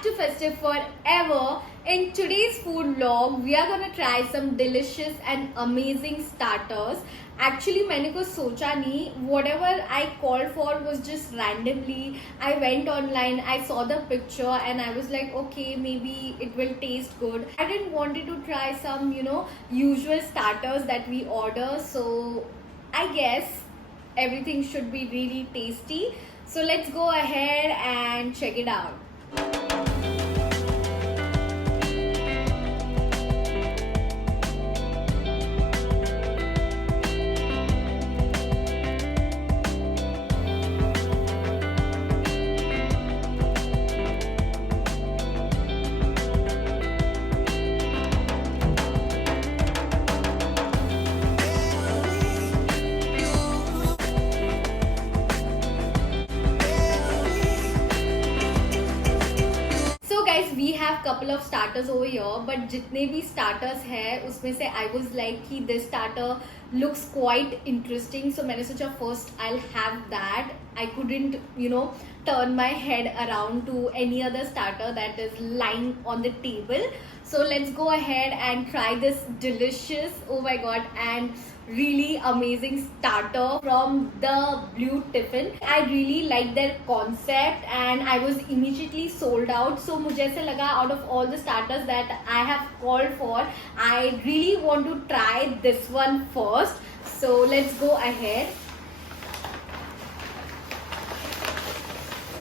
back to Festive Forever. In today's food vlog, we are gonna try some delicious and amazing starters. Actually, मैंने कुछ सोचा नहीं. Whatever I called for was just randomly. I went online, I saw the picture, and I was like, okay, maybe it will taste good. I didn't wanted to try some, usual starters that we order. So I guess everything should be really tasty. So let's go ahead and check it out. We have couple of starters over here, but जितने भी starters है उसमें से I was like कि this starter looks quite interesting, so मैंने सोचा first I'll have that. I couldn't turn my head around to any other starter that is lying on the table. So let's go ahead and try this delicious, oh my god, and really amazing starter from the Blue Tiffin. I really like their concept and I was immediately sold out. So मुझे ऐसे लगा out of all the starters that I have called for, I really want to try this one first. So let's go ahead.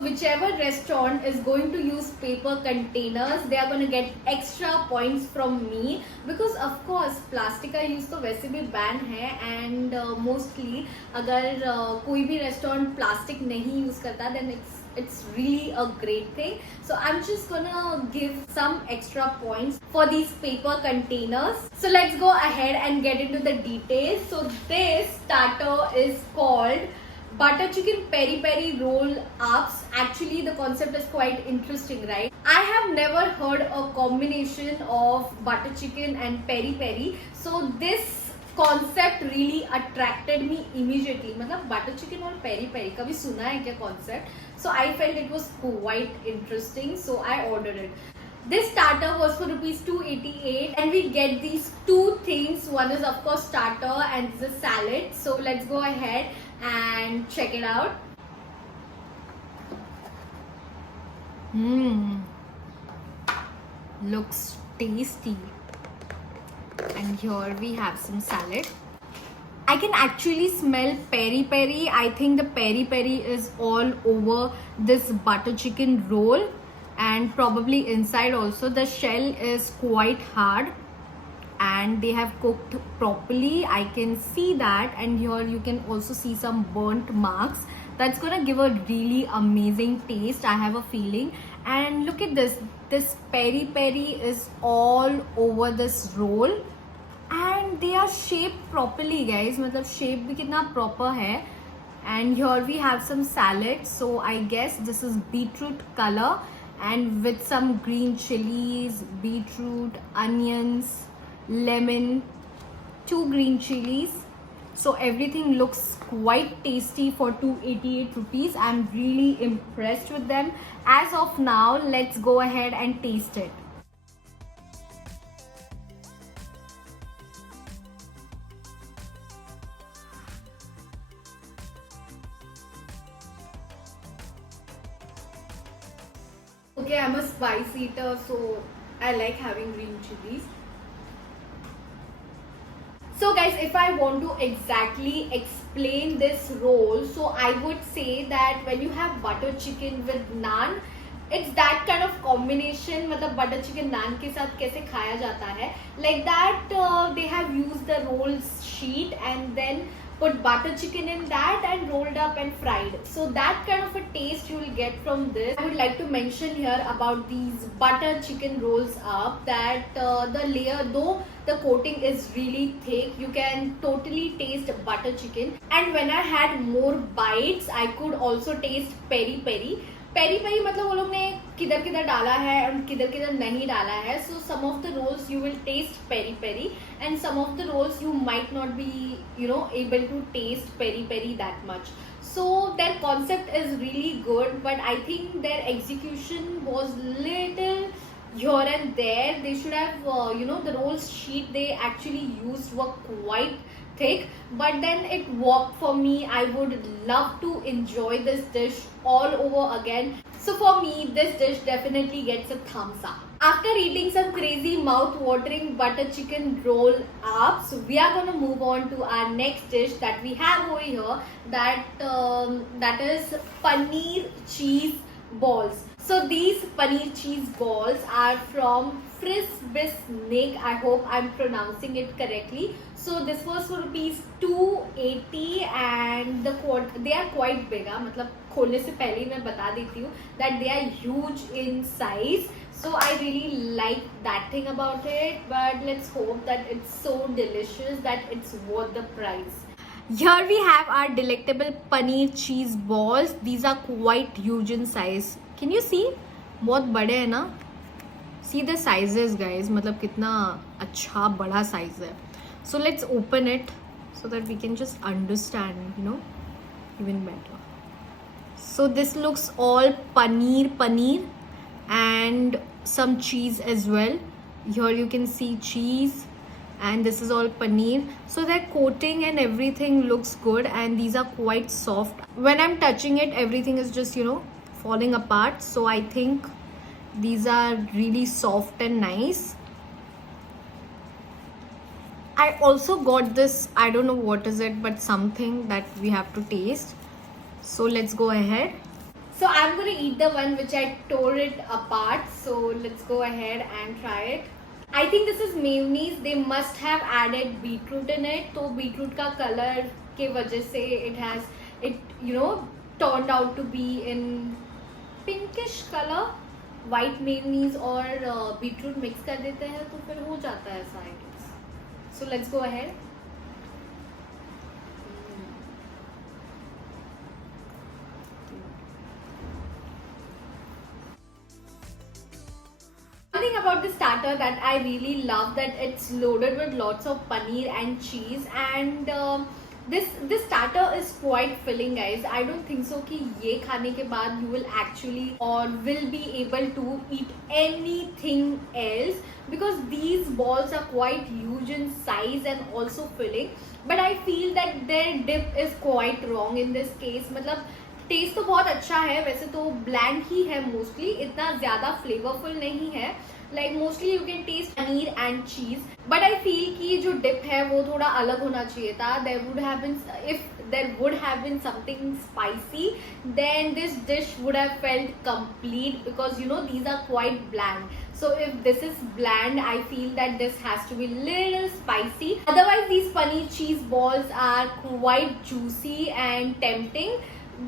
Whichever restaurant is going to use paper containers, they are going to get extra points from me, because of course plastic का use तो वैसे भी ban है, and mostly अगर कोई भी restaurant plastic नहीं use करता, then it's really a great thing. So I'm just gonna give some extra points for these paper containers. So let's go ahead and get into the details. So this starter is called butter chicken peri peri roll ups. Actually the concept is quite interesting, right? I have never heard a combination of butter chicken and peri peri, so this concept really attracted me immediately. मतलब butter chicken और peri peri कभी सुना है क्या concept? So I felt it was quite interesting, so I ordered it. This starter was for rupees 288 and we get these two things. One is of course starter and the salad. So let's go ahead and check it out. Looks tasty. And here we have some salad. I can actually smell peri peri. I think the peri peri is all over this butter chicken roll, and probably inside also. The shell is quite hard and they have cooked properly. I can see that, and here you can also see some burnt marks. That's gonna give a really amazing taste, I have a feeling. And look at this peri peri is all over this roll, and they are shaped properly, guys. मतलब shape भी कितना proper है. And here we have some salad, so I guess this is beetroot color, and with some green chilies, beetroot, onions, lemon, 2 green chilies. So everything looks quite tasty for 288 rupees. I'm really impressed with them. As of now, let's go ahead and taste it. Okay, I'm a spicy eater, so I like having green chilies. So guys, if I want to exactly explain this roll, so I would say that when you have butter chicken with naan, it's that kind of combination. मतलब butter chicken naan के साथ कैसे खाया जाता है, like that. They have used the roll sheet and then put butter chicken in that and rolled up and fried. So that kind of a taste you will get from this. I would like to mention here about these butter chicken rolls up that the layer, though the coating is really thick, you can totally taste butter chicken. And when I had more bites, I could also taste peri peri. Peri peri मतलब वो लोग ने किधर किधर डाला है और किधर किधर नहीं डाला है. So some of the roles you will test peri peri and some of the roles you might not be able to taste peri peri that much. So their concept is really good, but I think their execution was little here and there. They should have, the roll sheet they actually used were quite thick, but then it worked for me. I would love to enjoy this dish all over again. So for me, this dish definitely gets a thumbs up. After eating some crazy mouth-watering butter chicken roll up, so we are gonna move on to our next dish that we have over here. That is paneer cheese balls. So these paneer cheese balls are from Frisbisnick. I hope I'm pronouncing it correctly. So this was for rupees 280 and they are quite big. मतलब खोलने से पहले ही मैं बता देती हूँ that they are huge in size. So I really like that thing about it. But let's hope that it's so delicious that it's worth the price. Here we have our delectable paneer cheese balls. These are quite huge in size. Can you see? बहुत बड़े हैं ना? See the sizes, guys. मतलब कितना अच्छा बड़ा size है. So let's open it so that we can just understand, even better. So this looks all paneer and some cheese as well. Here you can see cheese. And this is all paneer, so their coating and everything looks good, and these are quite soft. When I'm touching it, everything is just falling apart, so I think these are really soft and nice. I also got this, I don't know what is it, but something that we have to taste. So let's go ahead. So I'm going to eat the one which I tore it apart, so let's go ahead and try it. I think this is mayonnaise. They must have added beetroot in it. So beetroot का color के वजह से it turned out to be in pinkish color. White mayonnaise और beetroot mix कर देते हैं तो फिर हो जाता है ऐसा I guess. So let's go ahead. One thing about the starter that I really love that it's loaded with lots of paneer and cheese, and this starter is quite filling, guys. I don't think so कि ये खाने के बाद you will actually or will be able to eat anything else, because these balls are quite huge in size and also filling. But I feel that their dip is quite wrong in this case. मतलब test तो बहुत अच्छा है, वैसे तो bland ही है mostly, इतना ज्यादा फ्लेवरफुल नहीं है. Like mostly you can taste paneer and cheese, but I feel कि जो डिप है वो थोड़ा अलग होना चाहिए था. There would have been something spicy, then this dish would have felt complete, because these are quite bland. So if this is bland, I feel that this has to be little spicy. Otherwise, these paneer cheese balls are quite juicy and tempting.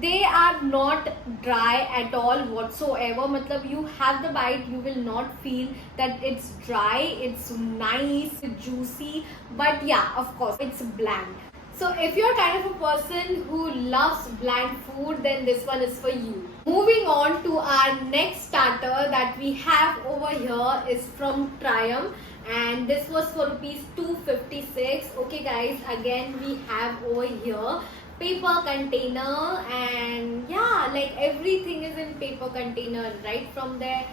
They are not dry at all whatsoever. मतलब you have the bite, you will not feel that it's dry. It's nice, juicy, but yeah, of course, it's bland. So if you're kind of a person who loves bland food, then this one is for you. Moving on to our next starter that we have over here is from Triumph, and this was for rupees 256. Okay guys, again we have over here paper container, and yeah, like everything is in paper container, right from their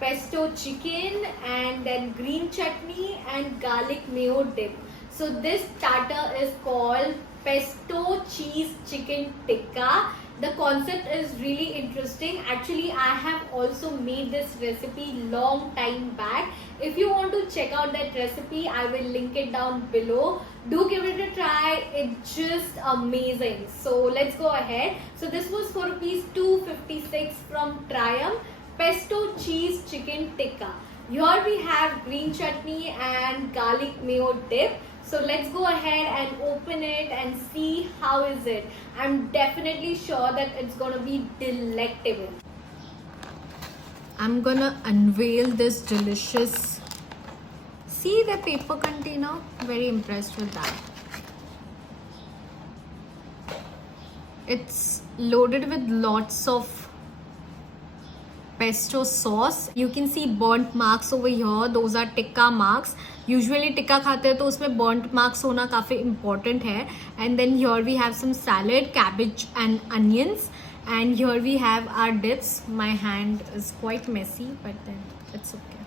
pesto chicken and then green chutney and garlic mayo dip. So this starter is called pesto cheese chicken tikka. The concept is really interesting. Actually, I have also made this recipe long time back. If you want to check out that recipe, I will link it down below. Do give it a try. It's just amazing. So let's go ahead. So this was for rupees 256 from Triumph. Pesto cheese chicken tikka. Here we have green chutney and garlic mayo dip. So let's go ahead and open it and see how is it. I'm definitely sure that it's gonna be delectable. I'm gonna unveil this delicious. See the paper container? Very impressed with that. It's loaded with lots of pesto sauce. You can see burnt marks over here. Those are tikka marks. Usually tikka खाते हैं तो उसमें burnt marks होना काफ़ी important है. And then here we have some salad, cabbage and onions. And here we have our dips. My hand is quite messy, but then it's okay.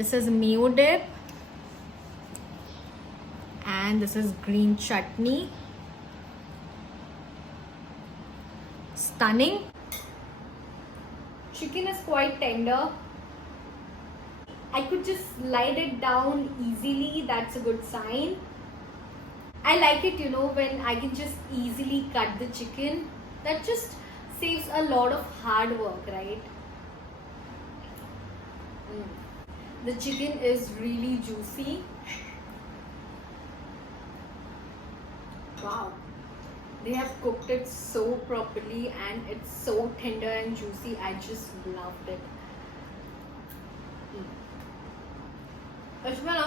This is mayo dip. And this is green chutney. Stunning. Chicken is quite tender. I could just slide it down easily. That's a good sign. I like it, when I can just easily cut the chicken. That just saves a lot of hard work, right? The chicken is really juicy. Wow. They have cooked it so properly and it's so tender and juicy. I just loved it. इसमें ना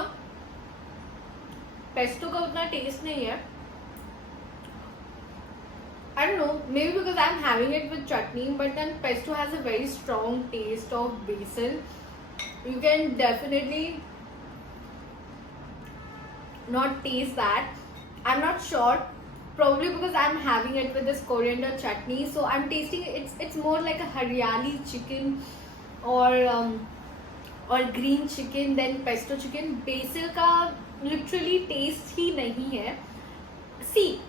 pesto का उतना test नहीं है. I don't know, maybe because I'm having it with chutney, but then pesto has a very strong taste of basil. You can definitely not taste that. I'm not sure, probably because I'm having it with this coriander chutney, so I'm tasting it's more like a Haryali chicken or green chicken than pesto chicken. Basil का literally taste ही नहीं है. See,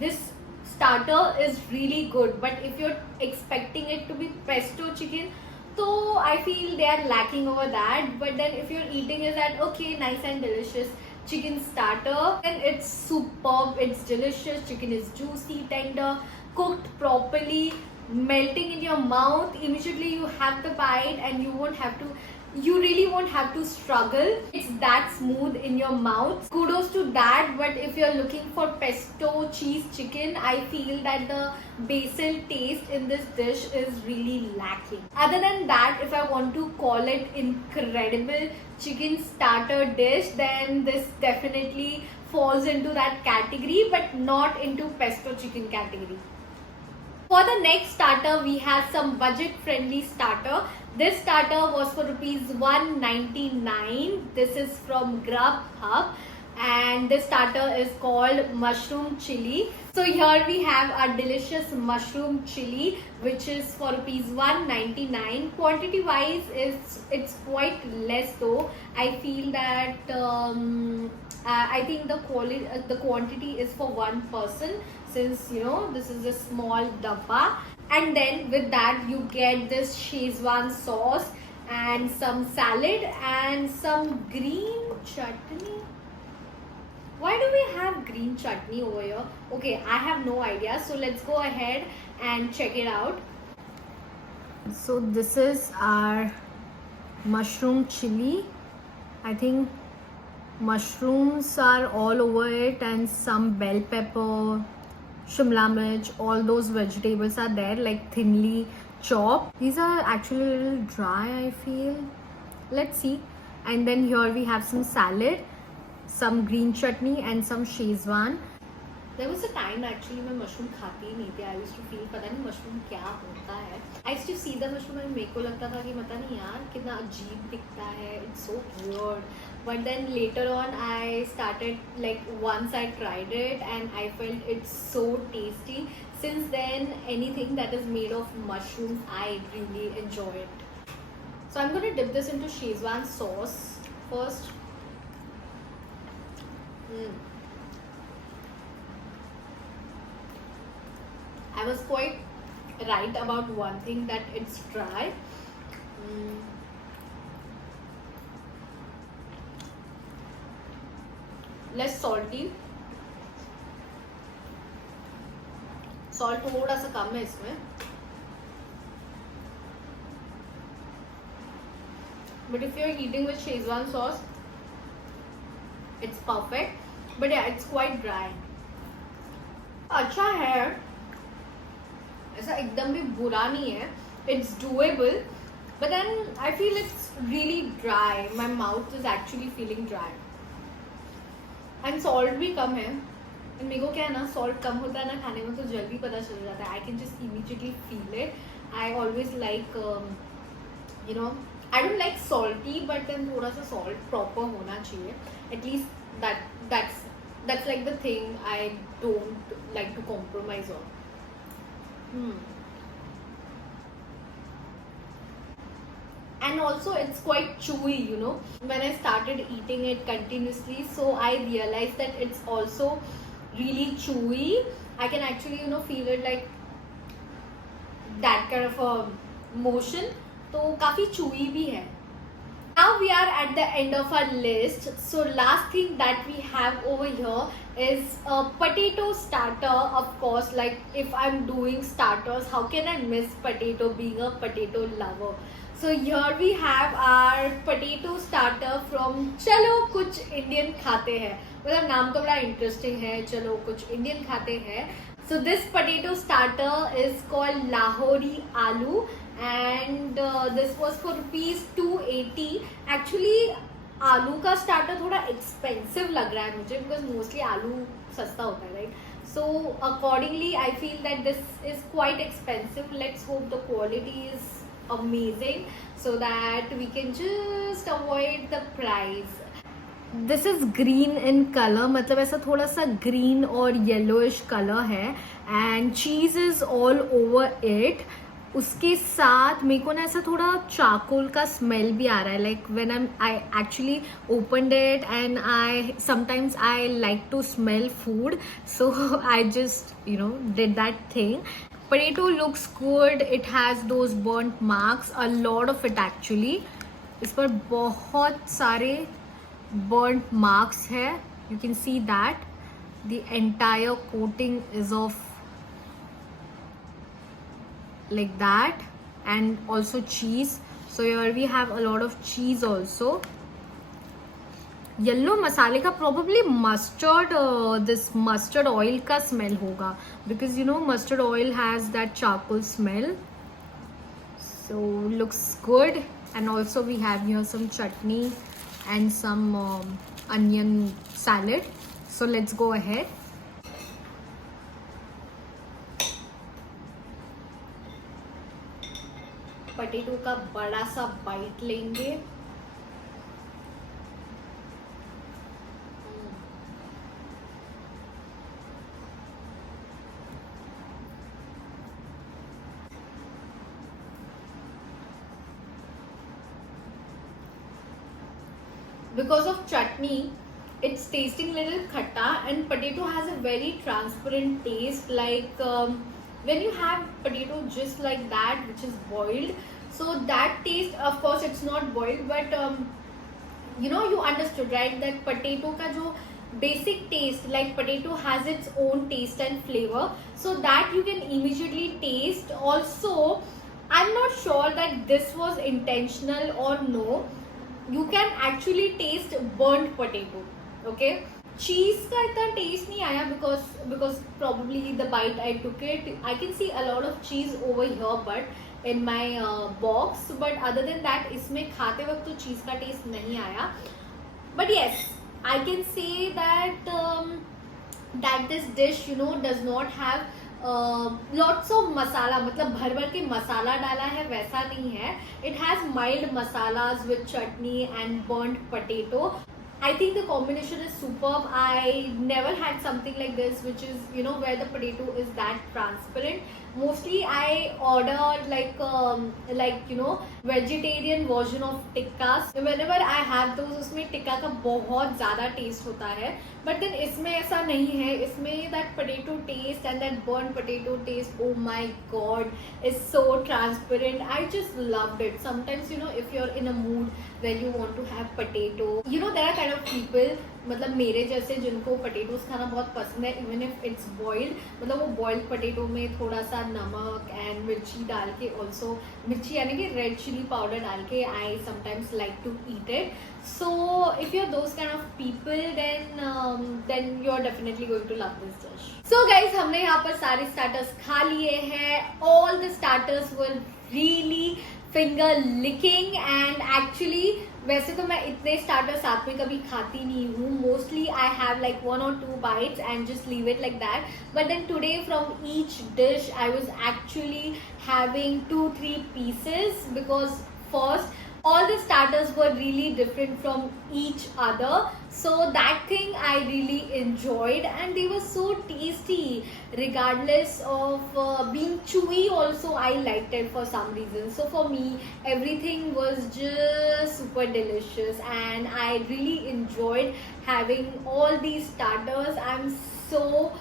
this starter is really good, but if you're expecting it to be pesto chicken, so I feel they are lacking over that. But then if you're eating is that okay, nice and delicious chicken starter, and it's superb, it's delicious. Chicken is juicy, tender, cooked properly, melting in your mouth. Immediately you have the bite and you really won't have to struggle. It's that smooth in your mouth. Kudos to that. But if you're looking for pesto cheese chicken, I feel that the basil taste in this dish is really lacking. Other than that, if I want to call it incredible chicken starter dish, then this definitely falls into that category, but not into pesto chicken category. For the next starter, we have some budget friendly starter. This starter was for rupees 199. This is from Grubhub, and this starter is called mushroom chili. So here we have our delicious mushroom chili, which is for rupees 199. Quantity wise, it's quite less though. I feel that I think the quantity is for one person, since this is a small dabba. And then with that you get this Szechuan sauce and some salad and some green chutney. Why do we have green chutney over here? Okay, I have no idea. So let's go ahead and check it out. So this is our mushroom chili. I think mushrooms are all over it, and some bell pepper, Shimla mirch, all those vegetables are there, like thinly chopped. These are actually a little dry, I feel. Let's see. And then here we have some salad, some green chutney and some Szechuan. There was a time actually मैं mushroom खाती ही नहीं थी. I used to feel पता नहीं mushroom क्या होता है. I used to see the mushroom and मेरे को लगता था कि पता नहीं यार कितना अजीब दिखता है. It's so weird. But then later on I started, like once I tried it and I felt it's so tasty. Since then anything that is made of mushrooms I really enjoy it. So I'm going to dip this into Szechuan sauce first. I was quite right about one thing, that it's dry. Less salty. Salt थोड़ा सा कम है इसमें. But if you're eating with Szechuan sauce, it's perfect. But yeah, it's quite dry. अच्छा है, ऐसा एकदम भी बुरा नहीं है. It's doable, but then I feel it's really dry. My mouth is actually feeling dry. And salt भी कम है. And मेरे को क्या है ना, salt कम होता है ना खाने में तो जल्दी पता चल जाता है. I can just immediately feel it. I always like I don't like salty, but then थोड़ा सा salt proper होना चाहिए. At least that's like the thing I don't like to compromise on. And also it's quite chewy, you know, when I started eating it continuously, so I realized that it's also really chewy. I can actually, you know, feel it like that kind of a motion. तो काफी chewy भी है. Now we are at the end of our list. So last thing that we have over here is a potato starter. Of course, like if I'm doing starters, how can I miss potato, being a potato lover? So here we have our potato starter from चलो कुछ Indian खाते हैं. मतलब नाम तो बड़ा interesting है, चलो कुछ Indian खाते हैं. So this potato starter is called Lahori Aloo. And this was for ₹280. Actually आलू का स्टार्टर थोड़ा एक्सपेंसिव लग रहा है मुझे, बिकॉज मोस्टली आलू सस्ता होता है, right? So accordingly I feel that this is quite expensive. Let's hope the quality is amazing so that we can just avoid the price. This is green in color, मतलब ऐसा थोड़ा सा green और yellowish color है, and cheese is all over it. उसके साथ मेरे को ना ऐसा थोड़ा चारकोल का स्मेल भी आ रहा है. Like when I actually opened it and I sometimes I like to smell food, so I just you know did that thing. Potato looks good. It has those burnt marks, a lot of it actually. इस पर बहुत सारे burnt marks है. You can see that the entire coating is of like that, and also cheese. So here we have a lot of cheese also. Yellow मसाले का probably mustard, this mustard oil का smell होगा, because you know mustard oil has that charcoal smell. So looks good. And also we have here some chutney and some onion salad. So let's go ahead. Potato का बड़ा सा bite लेंगे. Because of chutney, it's tasting little khatta, and potato has a very transparent taste, like when you have potato just like that, which is boiled, so that taste, of course it's not boiled, but you know, you understood, right, that potato ka jo basic taste, like potato has its own taste and flavor, so that you can immediately taste. Also, I'm not sure that this was intentional or no. You can actually taste burnt potato. Okay, cheese का इतना taste नहीं आया, because probably the bite I took it, I can see a lot of cheese over here but in my box, but other than that इसमें खाते वक्त तो cheese का taste नहीं आया. But yes, I can say that that this dish, you know, does not have lots of masala, मतलब भर भर के मसाला डाला है वैसा नहीं है. It has mild masalas with chutney and burnt potato. I think the combination is superb. I never had something like this, which is, you know, where the potato is that transparent. Mostly I order like you know, vegetarian version of tikkas. Whenever I have those, उसमें टिक्का का बहुत ज़्यादा taste होता है. But then इसमें ऐसा नहीं है. इसमें that potato taste and that burnt potato taste, oh my god, is so transparent. I just loved it. Sometimes, you know, if you're in a mood where you want to have potato, you know, there are kind of people, मतलब मेरे जैसे जिनको potatoes खाना बहुत पसंद है, even if it's boiled, मतलब वो boiled potato में थोड़ा सा नमक and मिर्ची डाल के, also मिर्ची यानी कि red chili powder डाल के, I sometimes like to eat it. So if you're those kind of people, then you're definitely going to love this dish. So guys, हमने यहाँ पर सारे starters खा लिए हैं. All the starters were really finger licking, and actually वैसे तो मैं इतने स्टार्टर साथ में कभी खाती नहीं हूँ. Mostly I have like 1 or 2 bites and just leave it like that. But then today from each dish I was actually having 2-3 pieces, because first All the starters were really different from each other, so that thing I really enjoyed, and they were so tasty regardless of being chewy. Also, I liked it for some reason. So for me, everything was just super delicious, and I really enjoyed having all these starters. I'm so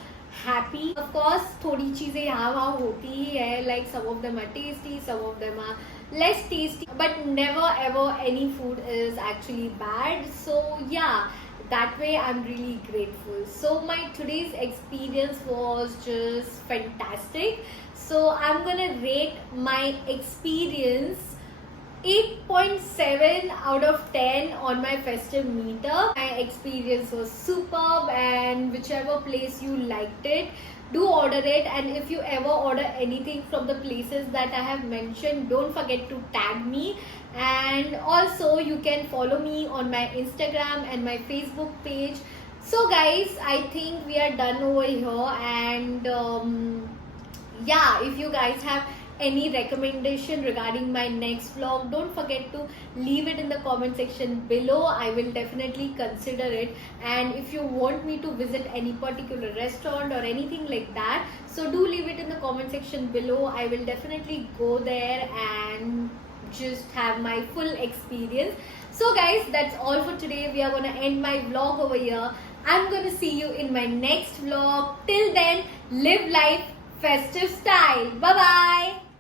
happy. Of course, थोड़ी चीजें यहाँ वहाँ होती ही है, like some of them are tasty, some of them are less tasty, but never ever any food is actually bad. So yeah, that way I'm really grateful. So my today's experience was just fantastic. So I'm gonna rate my experience 8.7 out of 10 on my festive meter. My experience was superb, and whichever place you liked it, do order it. And if you ever order anything from the places that I have mentioned, don't forget to tag me. And also you can follow me on my Instagram and my Facebook page. So guys, I think we are done over here, and yeah, if you guys have any recommendation regarding my next vlog, don't forget to leave it in the comment section below. I will definitely consider it. And if you want me to visit any particular restaurant or anything like that, so do leave it in the comment section below. I will definitely go there and just have my full experience. So guys, that's all for today. We are gonna end my vlog over here. I'm gonna see you in my next vlog. Till then, live life festive style. Bye bye.